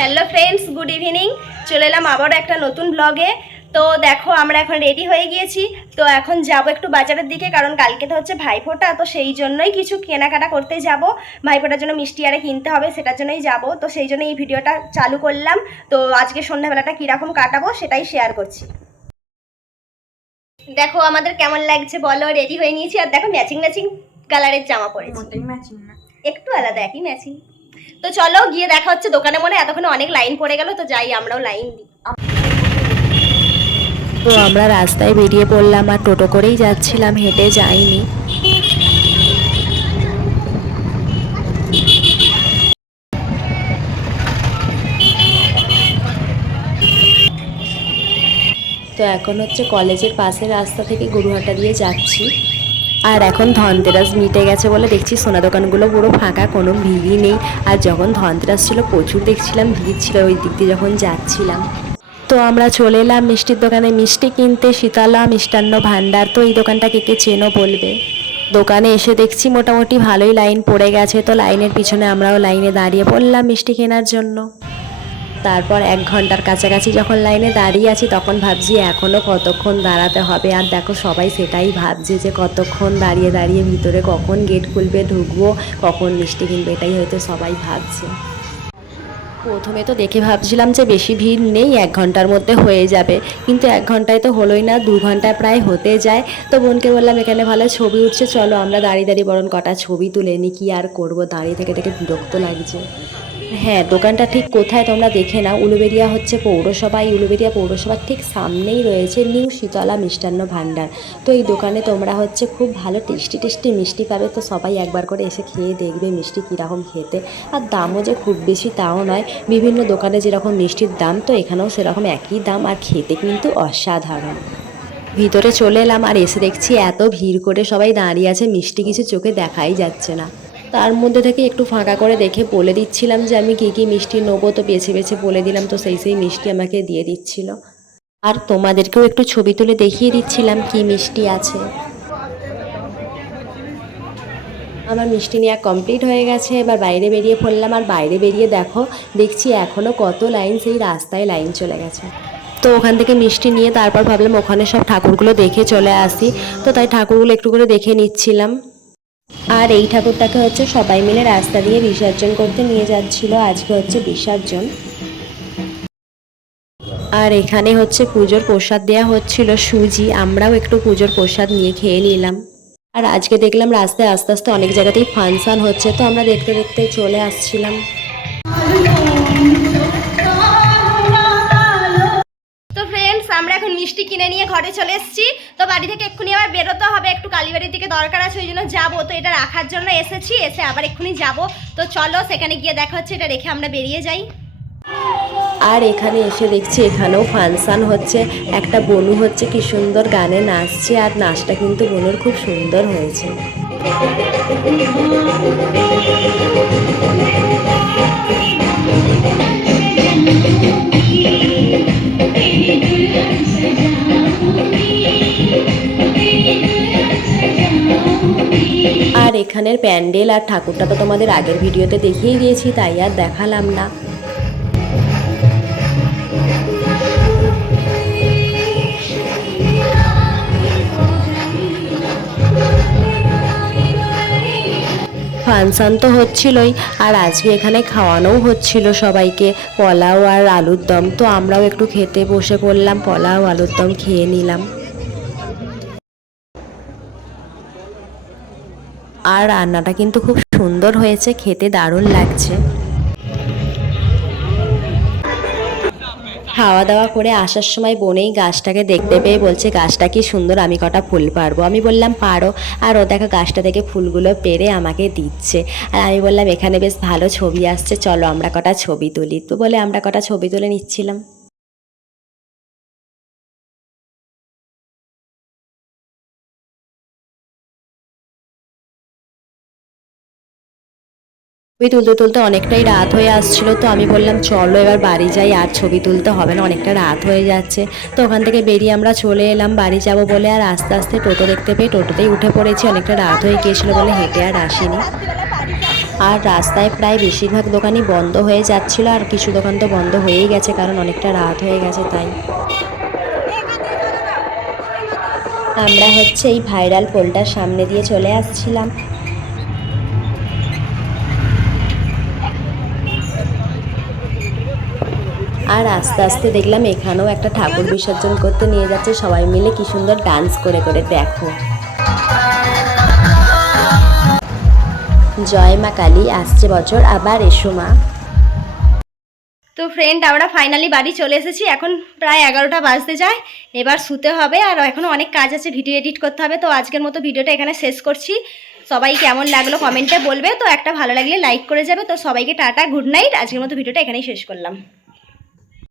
Hello friends good evening. চলে এলাম আবারও একটা নতুন ব্লগে। তো দেখো আমরা এখন রেডি হয়ে গিয়েছি। তো এখন যাব একটু বাজারের দিকে কারণ কালকে তো হচ্ছে ভাইফোঁটা তো সেই জন্যই কিছু কেনাকাটা করতে যাব। ভাইফোঁটার জন্য মিষ্টি আরে কিনতে হবে সেটার জন্যই যাব। তো সেই জন্য এই ভিডিওটা চালু করলাম। তো আজকে সন্ধ্যাবেলাটা কীরকম কাটাবো সেটাই শেয়ার করছি। দেখো আমাদের কেমন লাগছে বলো? রেডি হয়ে নিয়েছি। আর দেখো ম্যাচিং ম্যাচিং কালারের জামা পরেছি। ম্যাচিং একটু আলাদা একই ম্যাচিং তো চলো গিয়ে দেখা হচ্ছে দোকানে মনে এতক্ষণে অনেক লাইন পড়ে গেল, তো যাই, আমরাও লাইন দিই। তো আমরা রাস্তায় বেরিয়ে পড়লাম আর টোটো করেই যাচ্ছিলাম, হেঁটে যাইনি। তো এখন হচ্ছে কলেজের পাশের রাস্তা থেকে গরুহাটা দিয়ে যাচ্ছি। আর এখন ধনতেরাস মিটে গেছে বলে দেখছি সোনা দোকানগুলো পুরো ফাঁকা, কোনো ভিড়ই নেই। আর যখন ধনতেরাস ছিল, প্রচুর দেখছিলাম, ভিড় ছিল ওই দিক দিয়ে যখন যাচ্ছিলাম। তো আমরা চলে এলাম মিষ্টির দোকানে। মিষ্টি কিনতে শীতলা, মিষ্টান্ন ভাণ্ডার তো এই দোকানটা কে কে চেনো বলবে? দোকানে এসে দেখছি মোটামুটি ভালোই লাইন পড়ে গেছে। তো লাইনের পিছনে আমরাও লাইনে দাঁড়িয়ে পড়লাম মিষ্টি কেনার জন্য। তারপর এক ঘণ্টার কাছাকাছি যখন লাইনে দাঁড়িয়ে আছি, তখন ভাবছি এখনও কতক্ষণ দাঁড়াতে হবে। আর দেখো, সবাই সেটাই ভাবছে যে কতক্ষণ দাঁড়িয়ে দাঁড়িয়ে ভিতরে কখন গেট খুলবে, ঢুকবো, কখন মিষ্টি কিনবে, এটাই হয়তো সবাই ভাবছে। প্রথমে তো দেখে ভাবছিলাম যে বেশি ভিড় নেই, এক ঘণ্টার মধ্যে হয়ে যাবে। কিন্তু এক ঘন্টায় তো হলোই না, দু ঘন্টায় প্রায় হতে যায়। তো বোনকে বললাম, এখানে ভালো ছবি উঠছে, চলো আমরা দাঁড়িয়ে দাঁড়িয়ে বরং কটা ছবি তুলে নিই কি আর করব? দাঁড়িয়ে থেকে থেকে বিরক্ত লাগছে। হ্যাঁ দোকানটা ঠিক কোথায় তোমরা দেখে নাও। উলুবেরিয়া হচ্ছে পৌরসভা। এই উলুবেরিয়া পৌরসভার ঠিক সামনেই রয়েছে নিউ শীতলা মিষ্টান্ন ভাণ্ডার। তো এই দোকানে তোমরা হচ্ছে খুব ভালো টেস্টি টেস্টি মিষ্টি পাবে। তো সবাই একবার করে এসে খেয়ে দেখবে মিষ্টি কীরকম খেতে। আর দামও যে খুব বেশি তাও নয়। বিভিন্ন দোকানে যেরকম মিষ্টির দাম, তো এখানেও সেরকম একই দাম। আর খেতে কিন্তু অসাধারণ। ভিতরে চলে এলাম আর এসে দেখছি এত ভিড় করে সবাই দাঁড়িয়ে আছে। মিষ্টি কিছু চোখে দেখাই যাচ্ছে না। তার মধ্যে থেকে একটু ফাঁকা করে দেখে বলে দিচ্ছিলাম যে আমি কী কী মিষ্টি নেব। তো বেছে বেছে বলে দিলাম, তো সেই সেই মিষ্টি আমাকে দিয়ে দিচ্ছিল। আর তোমাদেরকেও একটু ছবি তুলে দেখিয়ে দিচ্ছিলাম কি মিষ্টি আছে। আমার মিষ্টি নেওয়া কমপ্লিট হয়ে গেছে, এবার বাইরে বেরিয়ে পড়লাম। আর বাইরে বেরিয়ে দেখো, দেখছি এখনও কত লাইন, সেই রাস্তায় লাইন চলে গেছে। তো ওখান থেকে মিষ্টি নিয়ে তারপর ভাবলাম ওখানে সব ঠাকুরগুলো দেখে চলে আসি। তো তাই ঠাকুরগুলো একটু করে দেখে নিচ্ছিলাম। আর এই ঠাকুরটাকে হচ্ছে সবাই মিলে রাস্তা দিয়ে বিসর্জন করতে নিয়ে যাচ্ছিল। আজকে হচ্ছে বিসর্জন। আর এখানে হচ্ছে পুজোর প্রসাদ দেওয়া হচ্ছিল সুজি। আমরাও একটু পুজোর প্রসাদ নিয়ে খেয়ে নিলাম। আর আজকে দেখলাম রাস্তায় আস্তে আস্তে অনেক জায়গাতেই ফাংশন হচ্ছে, তো আমরা দেখতে দেখতে চলে আসছিলাম। মিষ্টি কিনে নিয়ে ঘরে চলে এসেছি। তো বাড়ি থেকে এক্ষুনি আবার বেরোতে হবে, একটু কালীবাড়ির দিকে দরকার আছে, ওই জন্য যাব। তো এটা রাখার জন্য এসেছি, এসে আবার এক্ষুনি যাব। তো চলো, সেখানে গিয়ে দেখা হচ্ছে, এটা রেখে আমরা বেরিয়ে যাই। আর এখানে এসে দেখছি, এখানেও ফাংশন হচ্ছে। একটা বনু হচ্ছে, কি সুন্দর গানে নাচছে, আর নাচটা কিন্তু বনুর খুব সুন্দর হয়েছে। এখানের প্যান্ডেল আর ঠাকুরটা তো তোমাদের আগের ভিডিওতে দেখিয়ে দিয়েছি, তাই আর দেখালাম না। ফাংশন তো হচ্ছিলই, আর আজকে এখানে খাওয়ানোও হচ্ছিল সবাইকে, পোলাও আর আলুর দম। তো আমরাও একটু খেতে বসে পড়লাম, পোলাও, আলুর দম খেয়ে নিলাম। আর রান্নাটা কিন্তু খুব সুন্দর হয়েছে, খেতে দারুণ লাগছে। খাওয়া দাওয়া করে আসার সময় বোনেই গাছটাকে দেখতে পেয়ে বলছে, গাছটা কি সুন্দর, আমি কটা ফুল পারব? আমি বললাম, পারো। আর ও দেখো, গাছটা থেকে ফুলগুলো পেরে আমাকে দিচ্ছে। আর আমি বললাম, এখানে বেশ ভালো ছবি আসছে, চলো আমরা কটা ছবি তুলি। তো বলে, আমরা কটা ছবি তুলে নিচ্ছিলাম। ছবি তুলতে তুলতে অনেকটাই রাত হয়ে আসছিল, তো আমি বললাম, চলো এবার বাড়ি যাই, আর ছবি তুলতে হবে না, অনেকটা রাত হয়ে যাচ্ছে। তো ওখান থেকে বেরিয়ে আমরা চলে এলাম বাড়ি যাব বলে, আর আস্তে আস্তে টোটো দেখতে পেয়ে টোটোতেই উঠে পড়েছি, অনেকটা রাত হয়ে গিয়েছিল বলে হেঁটে আর আসিনি। আর রাস্তায় প্রায় বেশিরভাগ দোকানই বন্ধ হয়ে যাচ্ছিল, আর কিছু দোকান তো বন্ধ হয়েই গেছে, কারণ অনেকটা রাত হয়ে গেছে তাই। আমরা হচ্ছে এই ভাইরাল পোলটার সামনে দিয়ে চলে আসছিলাম। আর আস্তে আস্তে দেখলাম এখানেও একটা ঠাকুর বিসর্জন করতে নিয়ে যাচ্ছে। সবাই মিলে কি সুন্দর ডান্স করে করে, দেখো। জয় মা কালী, আসছে বছর, আবার এসো মা। তো ফ্রেন্ড আমরা ফাইনালি বাড়ি চলে এসেছি। এখন প্রায় এগারোটা বাজতে যায়। এবার শুতে হবে আর এখনও অনেক কাজ আছে ভিডিও এডিট করতে হবে। তো আজকের মতো ভিডিওটা এখানে শেষ করছি। সবাই কেমন লাগল কমেন্টে বলবে। তো একটা ভালো লাগলে লাইক করে যাবে। তো সবাইকে টাটা গুড নাইট আজকের মতো ভিডিওটা এখানেই শেষ করলাম।